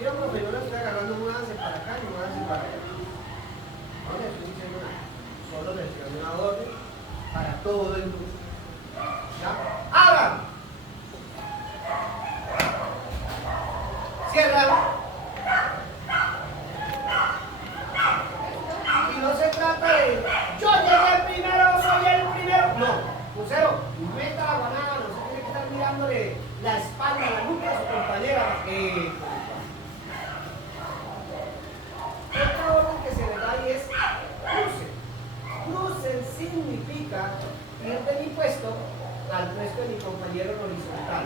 Yo, profe, yo le estoy agarrando mudanza para acá y mudanza para allá. No le estoy diciendo nada. Solo le estoy dando una orden para todo el grupo. ¿Ya? ¡Abran! Cierran. Y no se trata de yo llegué primero, soy el primero. No, Lucero, meta la banana, no se tiene que estar mirándole la espalda, la nuca a su compañera. Otra orden que se le da ahí es crucen. Crucen significa ir de mi puesto al puesto de mi compañero en horizontal.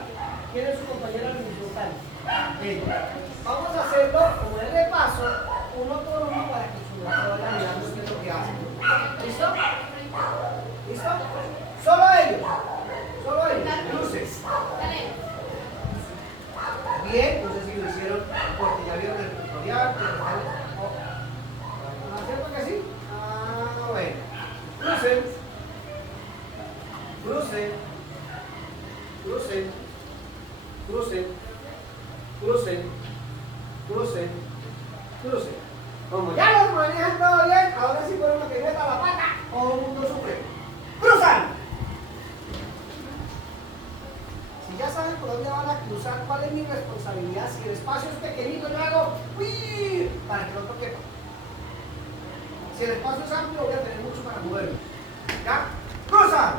¿Quién es su compañero en horizontal? Ella. Vamos a hacerlo como es de paso, uno por uno para que su vaya mirando qué es lo que hace. ¿Listo? ¿Listo? Solo ellos. Solo ellos. Cruces. Bien, no sé si lo hicieron porque ya vieron el tutorial. ¿Cierto que sí? Ah, bueno. Crucen. Crucen. Crucen. Crucen. Crucen. Crucen. Crucen. Como ya los manejan todo bien, ahora sí fueron los que meta la pata, todo el mundo sufre. ¡Cruzan! Si ya saben por dónde van a cruzar, ¿cuál es mi responsabilidad? Si el espacio es pequeñito, yo hago ¡uy! Para que no toque. Si el espacio es amplio, voy a tener mucho para moverme. ¿Ya? ¡Cruzan!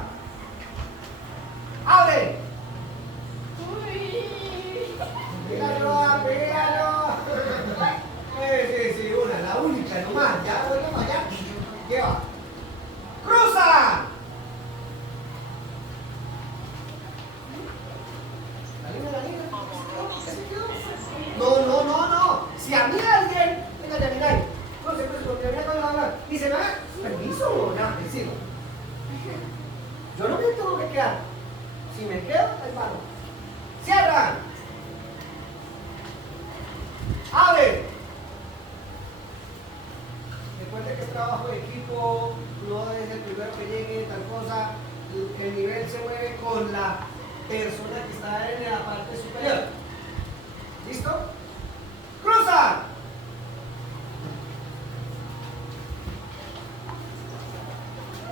¡Abre! ¡Pégalo! ¡Pégalo! Sí, una, la única nomás. Ya voy a allá. Lleva. ¡Cruza! La línea. ¿Qué se quedó? No. Si a mí alguien, venga, ya mira ahí. No sé, porque mira cuando hablar. Dice, ¿me permiso? Ya, me sigo. Yo no me tengo que quedar. Si me quedo, es malo. ¡Cierran! ¡Abre! Recuerde que es trabajo de equipo, no es el primero que llegue, tal cosa. El nivel se mueve con la persona que está en la parte superior. ¿Listo? ¡Cruza!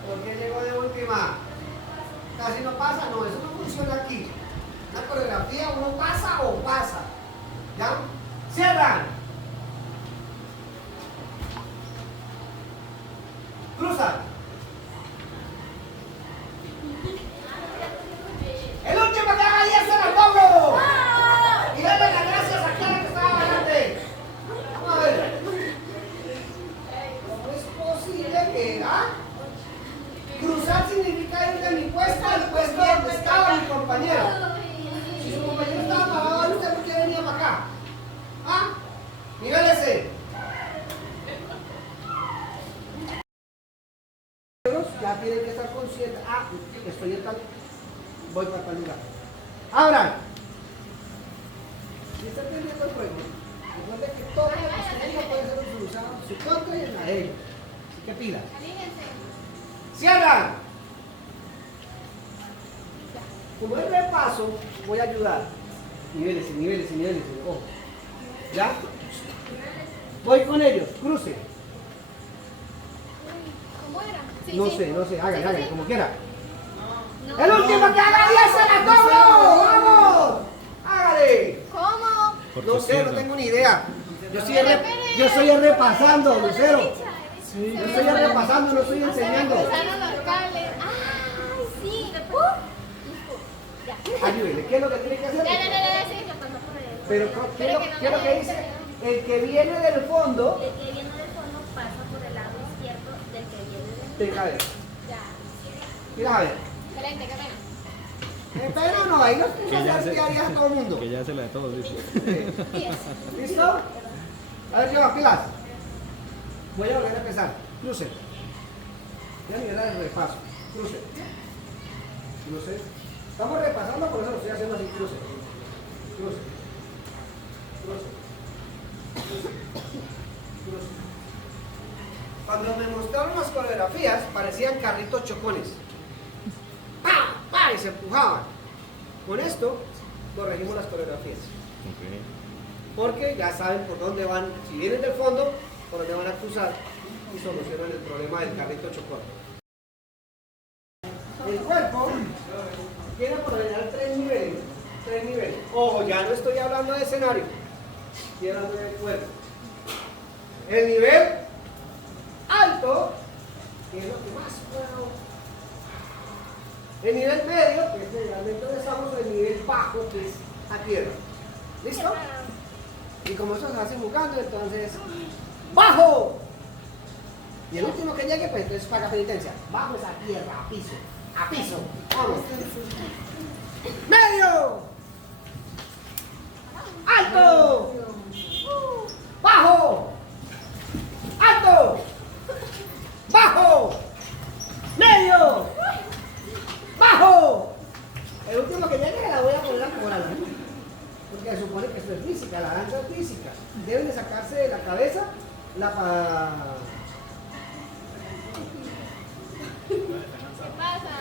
¿Por qué llegó de última? Casi no pasa, no, eso no funciona aquí. La coreografía uno pasa o pasa. ¿Ya? ¡Cierran! ¡Cruzan! ¡El último que haga 10 se la pongo! Y denle las gracias a aquella que estaba adelante. Vamos a ver. ¿Cómo es posible que cruzar significa ir de mi puesto al puesto donde estaba mi compañero? Si su compañero estaba parado, ¿usted por qué venía para acá? ¿Ah? Nivélese. Ya tienen que estar conscientes. Estoy en tal. Voy para tal lugar. Abran. Si está entendiendo el juego, recuerden que todo lo que usted puede ser utilizado en su contra y en la de ellos. Así que pilas. Cierran. Como es repaso, voy a ayudar. Niveles. Ojo. ¿Ya? Voy con ellos. Cruce. ¿Cómo era? No sé. Hagan, como quiera. No. ¡El último que haga 10 se la cobro! ¡Vamos! ¡Hágale! ¿Cómo? No sé, no tengo ni idea. Yo estoy repasando, Lucero. Yo estoy repasando, no estoy enseñando. Empezaron los cables. ¡Ay, sí! Ya. Ayúdele, ¿qué es lo que tiene que hacer? Ya, sí, lo pasó por el. Pero, ¿qué es lo que dice? El que viene del fondo. El que viene del fondo pasa por el lado izquierdo del que viene del Venga, a ver. Ya. Mira, a ver. Excelente, qué pena. Pero no, ahí nos puso a hacer diarias a todo el mundo. Que ya se la de todos, dice. ¿Listo? A ver, lleva pilas. Voy a volver a empezar. Cruce. Ya ni era el repaso. Cruce. Estamos repasando, por eso lo estoy haciendo así. Cruce. Cuando me mostraron las coreografías, parecían carritos chocones. ¡Pah! Y se empujaban. Con esto, corregimos las coreografías. Okay. porque ya saben por dónde van, si vienen del fondo, por dónde van a cruzar y solucionan el problema del carrito chocón. El cuerpo tiene por lo general tres niveles. Ojo, ya no estoy hablando de escenario, estoy hablando del cuerpo. El nivel alto, que es lo que más puedo. El nivel medio, que es generalmente donde estamos, el nivel bajo, que es a tierra. ¿Listo? Y como eso se hace jugando, entonces, ¡bajo! Y el último que llegue, pues entonces paga penitencia. Bajo es a tierra, a piso. A piso. Vamos. ¡Medio! ¡Alto! ¡Bajo! ¡Alto! ¡Bajo! ¡Medio! ¡Bajo! El último que llegue la voy a poner a cobrar. Porque se supone que esto es física, la danza es física. Deben de sacarse de la cabeza ¿Qué pasa?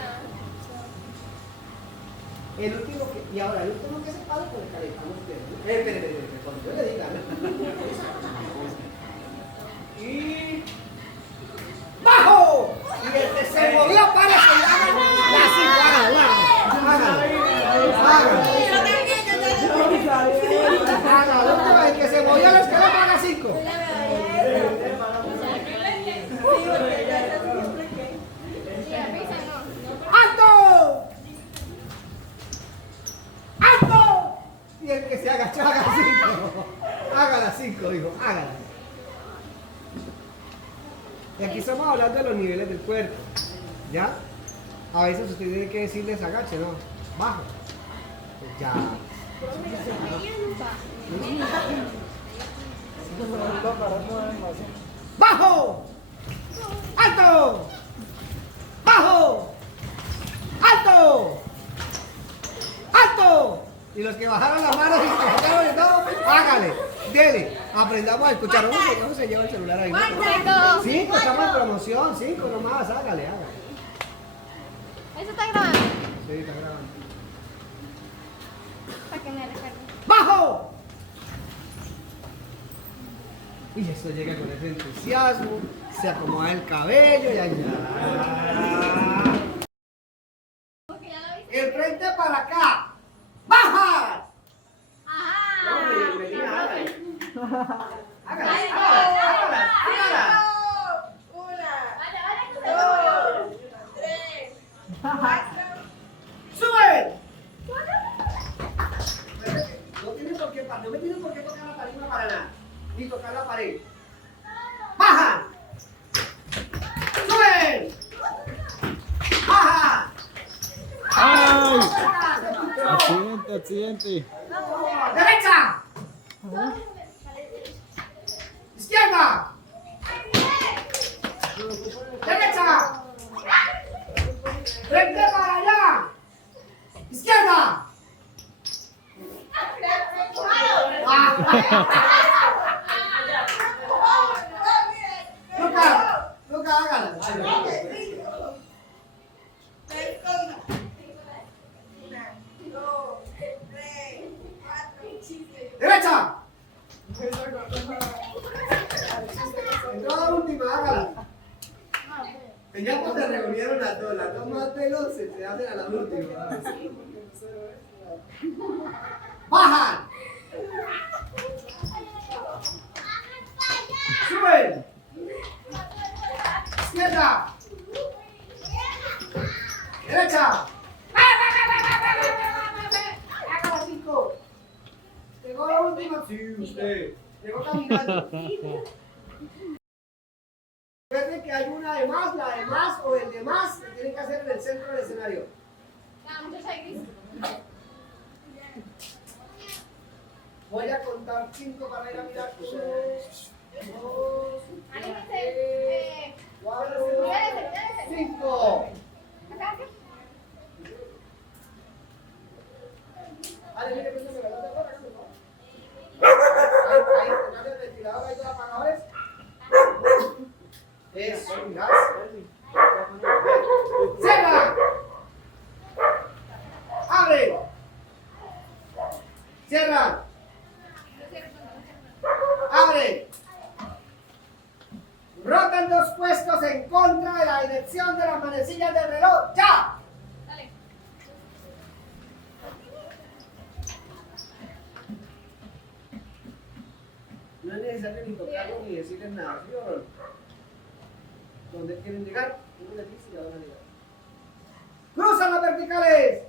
el último que, y ahora el último que se paga con el calentamos ustedes. Espere, cuando yo le diga, ¿no? Y ¡bajo! Y el que se movió para que haga la cintura. Hágalo. El que se movió les quedó paga 5. ¡Alto! ¡Alto! Y el que se agachó haga 5. Hágala 5, dijo, hágala. Y aquí estamos hablando de los niveles del cuerpo. ¿Ya? A veces usted tiene que decirles agache, ¿no? Bajo. Pues ya. ¡Bajo! ¡Alto! ¡Bajo! ¡Alto! ¡Alto! Y los que bajaron las manos y se bajaron y todo, hágale, dele, aprendamos a escuchar. ¿Cómo se lleva el celular ahí? 5, estamos en promoción, 5 nomás, hágale. ¿Eso está grabando? Sí, está grabando. Para que me recargue. ¡Bajo! Y esto llega con ese entusiasmo, se acomoda el cabello y allá. Porque ya lo viste. El frente para acá. ¡Baja! Ajá. Hágala. ¡Sube! No me tienen por qué tocar la tarima para nada, ni tocar la pared. ¡Baja! ¡Sube! ¡Baja! ¡Ay! Accidente. ¡Derecha! ¡Izquierda! ¡Derecha! ¡Frente para allá! ¡Izquierda! Luca, hágala. ¡Derecha! Entrada última, hágala. Ya pues se reunieron las dos más veloces se hacen a la última. ¡Bajan! ¡Suben! ¡Izquierda! ¡Derecha! ¡Hágala 5! Llegó la última. Sí, usted. Llegó caminando. Recuerden que hay una de más, la de más o el de más que tienen que hacer en el centro del escenario. Voy a contar 5 para ir a mirar. 1, 2, 3, 4, 5. Vale, mire, pues, me la otra. Ahí, el ventilador, ahí los apagadores. Eso, mirás. ¡Cierra! ¡Abre! ¡Cierra! mandos puestos en contra de la dirección de las manecillas del reloj. ¡Ya! Dale. No es necesario ni tocarlo ni decirles nada, ¿sí o no? ¿Dónde quieren llegar? Uno les dice y ya van a llegar. ¡Cruzan las verticales!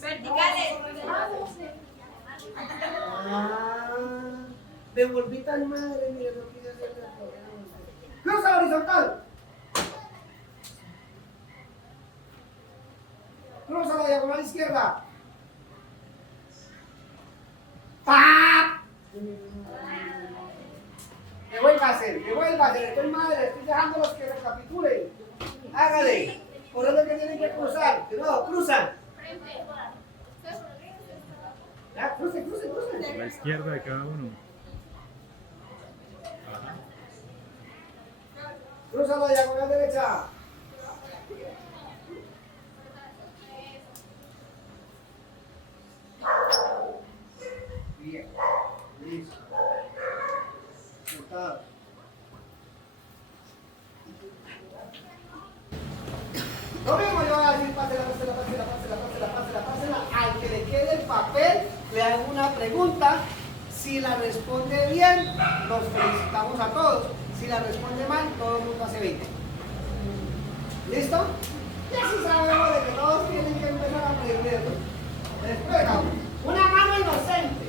Verticales. Ah, me volví tan madre, mira, no quise hacerle el problema. ¡Cruza la horizontal! ¡Cruza la diagonal izquierda! ¡Pap! Devuélvase, estoy madre, estoy dejando los que recapitulen. Hágale, por eso que tienen que cruzar, que no, cruzan. Ya, cruce. A la izquierda de cada uno. Cruza la diagonal derecha. Bien, listo. Sentado. Lo mismo yo voy a decir, pásela. Al que le quede el papel, le hago una pregunta. Si la responde bien, los felicitamos a todos. Si la responde mal, todo el mundo hace 20. ¿Listo? Y así sabemos de que todos tienen que empezar a aprender. Después, una mano inocente.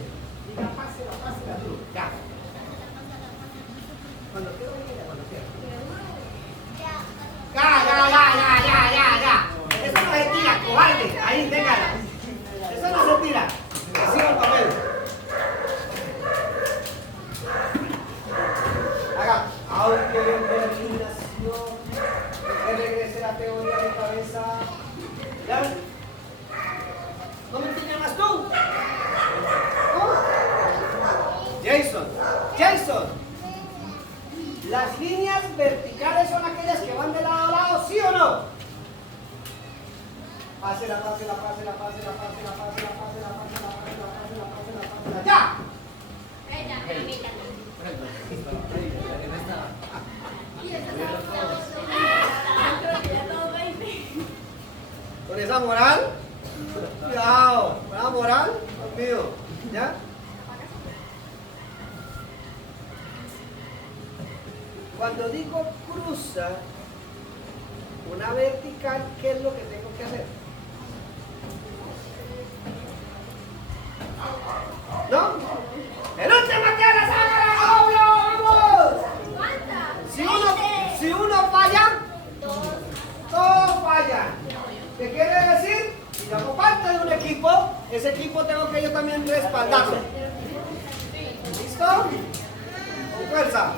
Diga, pásela tú. Ya. Cuando quiero, cuando quiero. Ya. Eso no se tira, cobarde. Ahí, téngala. Eso no se tira. Reciba el papel. Haga autodeterminación. Que regrese la teoría a mi cabeza. ¿Ya ven? ¿No me llamas tú? Jason. ¿Las líneas verticales son aquellas que van de lado a lado, sí o no? Pásela. ¡Ya! Con esa moral, cuidado, con esa moral, Dios mío, ¿ya? Cuando digo cruza una vertical, ¿qué es lo que tengo que hacer? ¿No? ¡El último que la saca, obvio! ¡Vamos! Si uno falla, todos fallan. ¿Qué quiere decir? Si yo hago parte de un equipo, ese equipo tengo que yo también respaldarlo. ¿Listo? Con fuerza.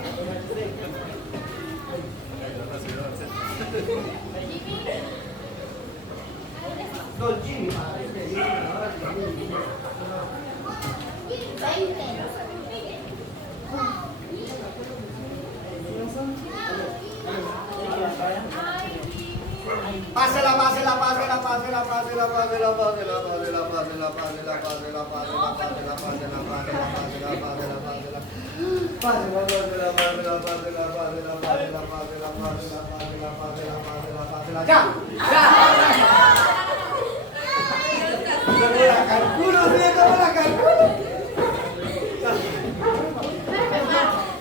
Don Jimmy. Pásela. ¡Ya!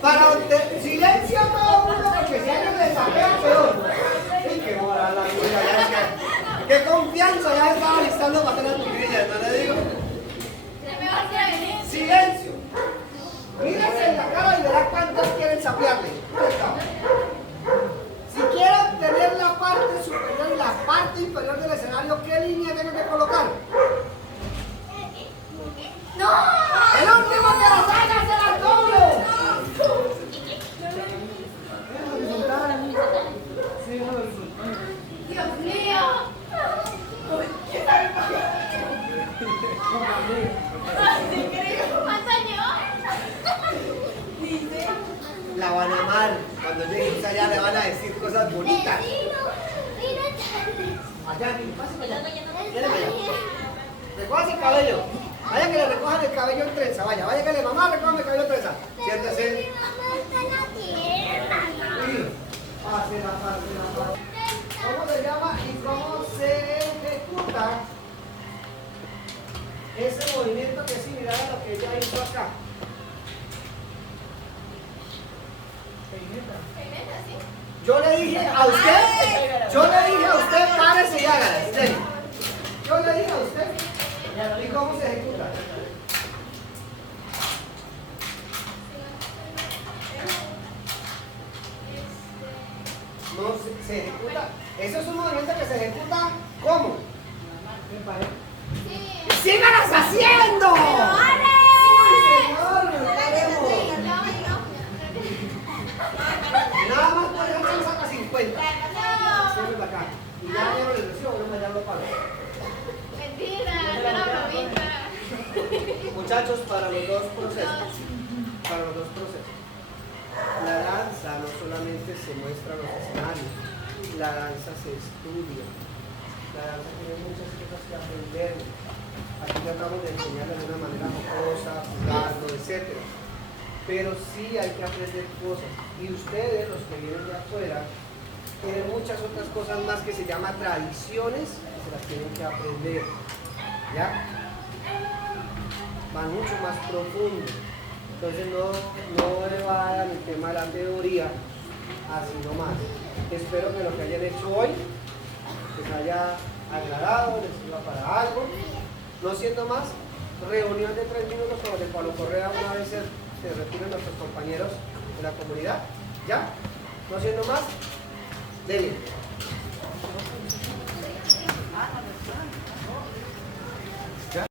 Para silencio todo el mundo, porque si alguien le saquea peor. ¡Qué moral la tuya! ¡Qué confianza! Ya estaba listando para hacer las tuquillas, ¿no le digo? ¡Silencio! Mírense en la cara y verá cuántos quieren sapearle. Si quiero tener la parte superior y la parte inferior del escenario, ¿qué línea tengo que colocar? ¡No! ¡El último que la saca se la cobro! Dios mío. ¿Cuánto años? La van a amar. Cuando lleguen allá le van a decir cosas bonitas. Allá, pásale allá. Viene para allá. Recojan el cabello. Vaya que le recojan el cabello en trenza. Vaya que le mamá recojan el cabello en trenza. Siéntese. ese movimiento que es similar a lo que ella hizo acá. Yo le dije a usted, párese y hágala. Yo le dije a usted, ¿y cómo se ejecuta? No se ejecuta. Eso es un movimiento que se ejecuta ¿cómo? Sí. ¡Sígalas haciendo! ¡Ale! ¡Uy, señor! ¡Nos queremos! Nada más por ejemplo saca 50. Siempre acá. Y ya llevo el recibo, no me lo pago. Mentira, no era bromita. Muchachos, para los dos procesos. La danza no solamente se muestra en los escenarios, la danza se estudia. La danza tiene muchas cosas que aprender. Aquí tratamos de enseñarla de una manera jocosa, jugando, etc. Pero sí hay que aprender cosas. Y ustedes, los que vienen de afuera, tienen muchas otras cosas más que se llaman tradiciones que se las tienen que aprender. ¿Ya? Van mucho más profundo. Entonces no evadan el tema de la teoría así nomás. Espero que lo que hayan hecho hoy les haya agradado, les sirva para algo. No siendo más, reunión de 3 minutos con el Pablo Correa una vez se retiren nuestros compañeros de la comunidad. ¿Ya? No siendo más, denle.